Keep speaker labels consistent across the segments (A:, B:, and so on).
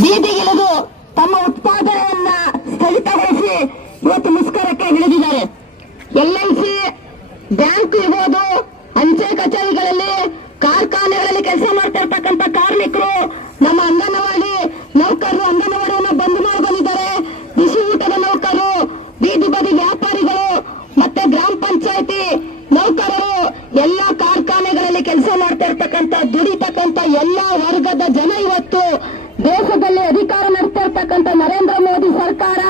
A: ಬೀದಿಗಿಳಿದು ತಮ್ಮ ಉತ್ಪಾದನೆಯನ್ನ ಸ್ಥಗಿತಗೊಳಿಸಿ ಇವತ್ತು ಮುಷ್ಕರಕ್ಕೆ ಇಳಿದಿದ್ದಾರೆ. ಎಲ್ಐಸಿ ಬ್ಯಾಂಕ್ ಇರ್ಬೋದು, ಅಂಚೆ ಕಚೇರಿಗಳಲ್ಲಿ, ಕಾರ್ಖಾನೆಗಳಲ್ಲಿ ಕೆಲಸ ಮಾಡ್ತಾ ಇರ್ತಕ್ಕಂಥ ಕಾರ್ಮಿಕರು ನಮ್ಮ ಅಂಗನವಾಡಿ ನೌಕರರು ಅಂಗನವಾಡಿಯನ್ನು ಬಂದ್ ಮಾಡ್ಕೊಂಡಿದ್ದಾರೆ. ಬಿಸಿ ಊಟದ ನೌಕರರು, ಬೀದಿ ಬದಿ ವ್ಯಾಪಾರಿಗಳು, ಮತ್ತೆ ಗ್ರಾಮ ಪಂಚಾಯತಿ ನೌಕರರು ಎಲ್ಲ ಕಾರ್ಖಾನೆಗಳಲ್ಲಿ ಕೆಲಸ ಮಾಡ್ತಾ ಇರ್ತಕ್ಕಂಥ ದುಡಿತಕ್ಕಂಥ ಎಲ್ಲ ವರ್ಗದ ಜನ ಇವತ್ತು ದೇಶದಲ್ಲಿ ಅಧಿಕಾರ ನಡೆಸ್ತಾ ಇರ್ತಕ್ಕಂಥ ನರೇಂದ್ರ ಮೋದಿ ಸರ್ಕಾರ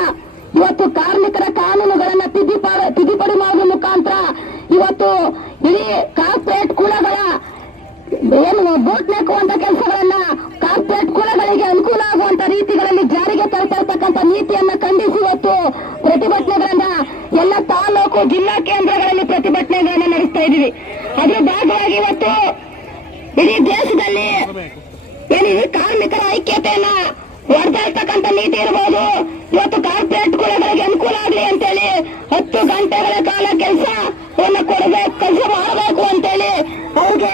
A: ಇವತ್ತು ಕಾರ್ಮಿಕರ ಕಾನೂನುಗಳನ್ನ ತಿದ್ದುಪಡಿ ತಿದ್ದುಪಡಿ ಮಾಡುವ ಮುಖಾಂತರ ಇವತ್ತು ಇಡೀ ಕಾರ್ಪೊರೇಟ್ ಕುಲಗಳ ಏನು ಬೋಟ್ ನೆಕ್ಕುವಂತ ಕೆಲಸಗಳನ್ನ ಕಾರ್ಪೊರೇಟ್ ಕುಲಗಳಿಗೆ ಅನುಕೂಲ ಆಗುವಂತ ರೀತಿಗಳಲ್ಲಿ ಜಾರಿಗೆ ತರ್ತಾ ನೀತಿಯನ್ನ ಖಂಡಿಸಿ ಇವತ್ತು ಪ್ರತಿಭಟನೆಗಳನ್ನ ಎಲ್ಲ ತಾಲೂಕು ಜಿಲ್ಲಾ ಕೇಂದ್ರಗಳಲ್ಲಿ ಪ್ರತಿಭಟನೆಗಳನ್ನ ನಡೆಸ್ತಾ ಇದೀವಿ ಅದರ ಭಾಗವಾಗಿ ಇವತ್ತು ಇಡೀ ದೇಶದಲ್ಲಿ ಏನು ಈ ಕಾರ್ಮಿಕರ ಐಕ್ಯತೆಯನ್ನ ವರ್ಗಾಯಿಸ್ತಕ್ಕಂಥ ನೀತಿ ಇರಬಹುದು ಇವತ್ತು ಕಾರ್ಪೊರೇಟ್ ಕುಲಗಳಿಗೆ ಅನುಕೂಲ ಆಗಲಿ ಅಂತೇಳಿ ಹತ್ತು ಗಂಟೆಗಳ ಕಾಲ ಕೆಲಸ ಕೊಡಬೇಕು ಕೆಲಸ ಮಾಡಬೇಕು ಅಂತೇಳಿ ಅವ್ರಿಗೆ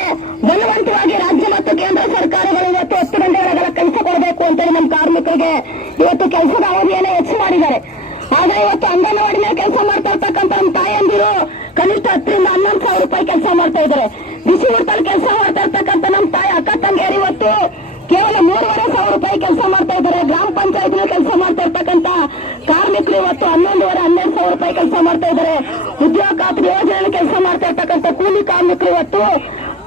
A: ಬಲವಂತವಾಗಿ ರಾಜ್ಯ ಮತ್ತು ಕೇಂದ್ರ ಸರ್ಕಾರಗಳು ಇವತ್ತು ಹತ್ತು ಗಂಟೆಗಳ ಕಾಲ ಕೆಲಸ ಕೊಡಬೇಕು ಅಂತೇಳಿ ನಮ್ಮ ಕಾರ್ಮಿಕರಿಗೆ ಇವತ್ತು ಕೆಲಸದ ಅವಧಿಯನ್ನ ಹೆಚ್ಚು ಮಾಡಿದ್ದಾರೆ. ಆದ್ರೆ ಇವತ್ತು ಅಂಗನವಾಡಿನಲ್ಲಿ ಕೆಲಸ ಮಾಡ್ತಾ ಇರ್ತಕ್ಕಂಥ ನಮ್ಮ ತಾಯಂದಿರು ಕನಿಷ್ಠ ಹತ್ತರಿಂದ ಹನ್ನೊಂದು ಸಾವಿರ ರೂಪಾಯಿ ಕೆಲಸ ಮಾಡ್ತಾ ಇದ್ದಾರೆ. ಬಿಸಿ ಊಟದಲ್ಲಿ ಕೆಲಸ ಮಾಡ್ತಾ ಇದ್ದಾರೆ. ಗ್ರಾಮ ಪಂಚಾಯತ್ ಕೆಲಸ ಮಾಡ್ತಾ ಇರ್ತಕ್ಕಂತ ಕಾರ್ಮಿಕರು ಇವತ್ತು ಹನ್ನೊಂದುವರೆ, ಹನ್ನೆರಡು ಸಾವಿರ ರೂಪಾಯಿ ಕೆಲಸ ಮಾಡ್ತಾ ಇದ್ದಾರೆ. ಉದ್ಯೋಗ ಖಾತ್ರಿ ಯೋಜನೆಯಲ್ಲಿ ಕೆಲಸ ಮಾಡ್ತಾ ಇರ್ತಕ್ಕಂಥ ಕೂಲಿ ಕಾರ್ಮಿಕರು ಇವತ್ತು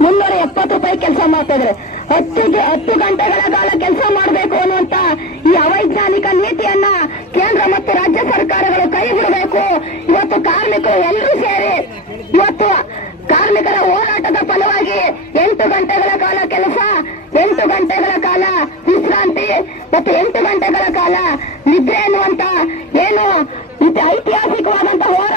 A: ಮುನ್ನೂರ ಎಪ್ಪತ್ತು ರೂಪಾಯಿ ಕೆಲಸ ಮಾಡ್ತಾ ಇದ್ದಾರೆ. ಹತ್ತು ಹತ್ತು ಗಂಟೆಗಳ ಕಾಲ ಕೆಲಸ ಮಾಡಬೇಕು ಅನ್ನುವಂತ ಈ ಅವೈಜ್ಞಾನಿಕ ನೀತಿಯನ್ನ ಕೇಂದ್ರ ಮತ್ತು ರಾಜ್ಯ ಸರ್ಕಾರಗಳು ಕೈ ಬಿಡಬೇಕು. ಇವತ್ತು ಕಾರ್ಮಿಕರು ಎಲ್ಲರೂ ಸೇರಿ ಇವತ್ತು ಕಾರ್ಮಿಕರ ಹೋರಾಟದ ಫಲವಾಗಿ ಎಂಟು ಗಂಟೆಗಳ ಮತ್ತು ಎಂಟು ಗಂಟೆಗಳ ಕಾಲ ನಿದ್ರೆ ಎನ್ನುವಂತ ಏನು ಐತಿಹಾಸಿಕವಾದಂತಹ ಹೋರಾಟವನ್ನು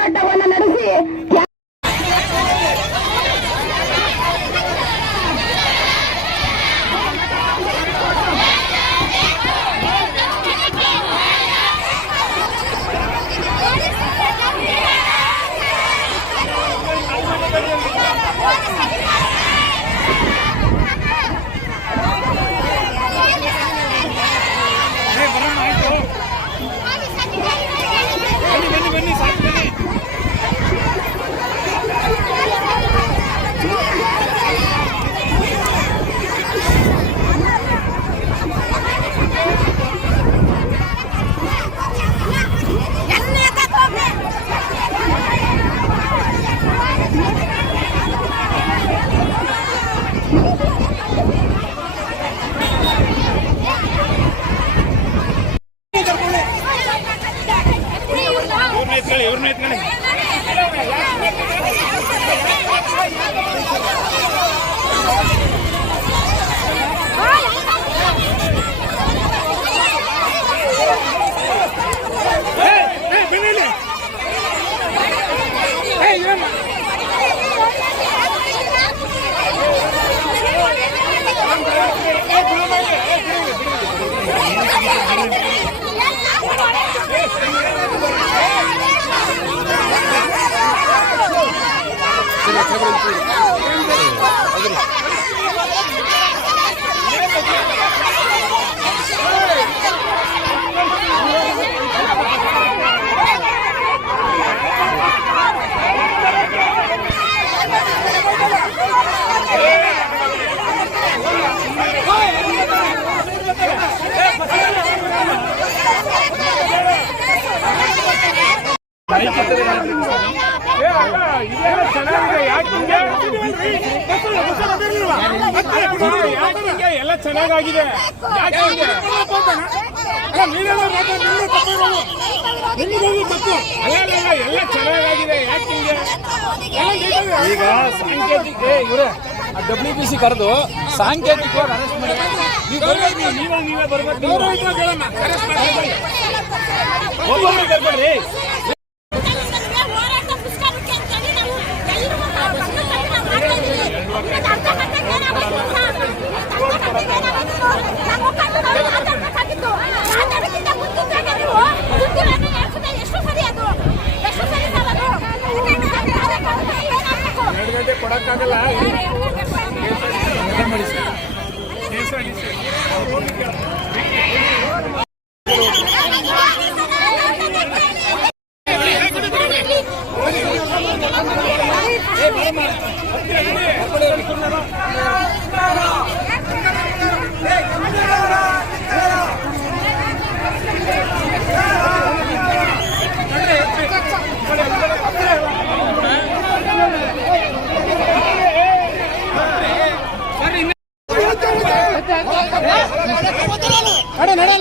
B: ಎಲ್ಲ ಚೆನ್ನಾಗಾಗಿದೆ ಎಲ್ಲ ಚೆನ್ನಾಗಾಗಿದೆ
C: ಈಗ ಸಾಂಕೇತಿಕ ಇವರೇ ಡಬ್ಲ್ಯೂ ಪಿ ಸಿ ಕರೆದು ಸಾಂಕೇತಿಕವಾಗಿ ಅರೆಸ್ಟ್ ಮಾಡಿ.
B: ನೀವು ನೀವೇ ನೀವೇ ಬರ್ಬೇಕು. ಕೊಡಕ್ಕಾಗಲ್ಲ. ಮಾಡಿ.
C: நட நட